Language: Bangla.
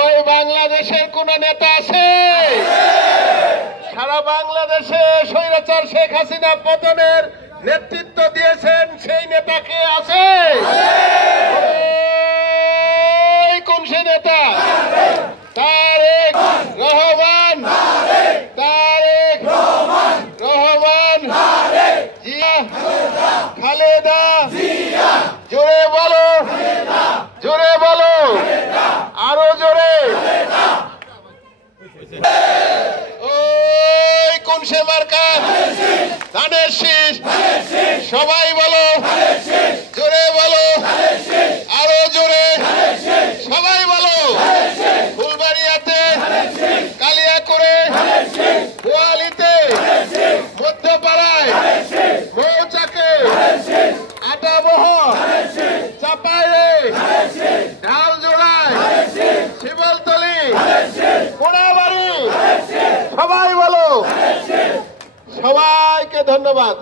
ওই বাংলাদেশের কোন নেতা আছে? সারা বাংলাদেশে স্বৈরাচার শেখ হাসিনা পতনের নেতৃত্ব দিয়েছেন সেই নেতা কে আছে? কোন সে নেতা? তারেক রহমান। তারেক রহমান। জিয়া খালেদা। জোরে বলো, জোরে বলো, আরো জোরে। ওই কোন সে মার্কা? ধানের শীষ। সবাই বলো, জোরে বলো, আরো জোরে, সবাই বলো। ফুলবাড়িয়াতে, কালিয়াকৈরে, বোয়ালিতে, মধ্যপাড়ায়, মৌচাকে, আটাবহ, চাপাইয়ে, ঢালজোড়ায়, শিবলতলি, কোনাবাড়ি, সবাই বলো। সবাইকে ধন্যবাদ।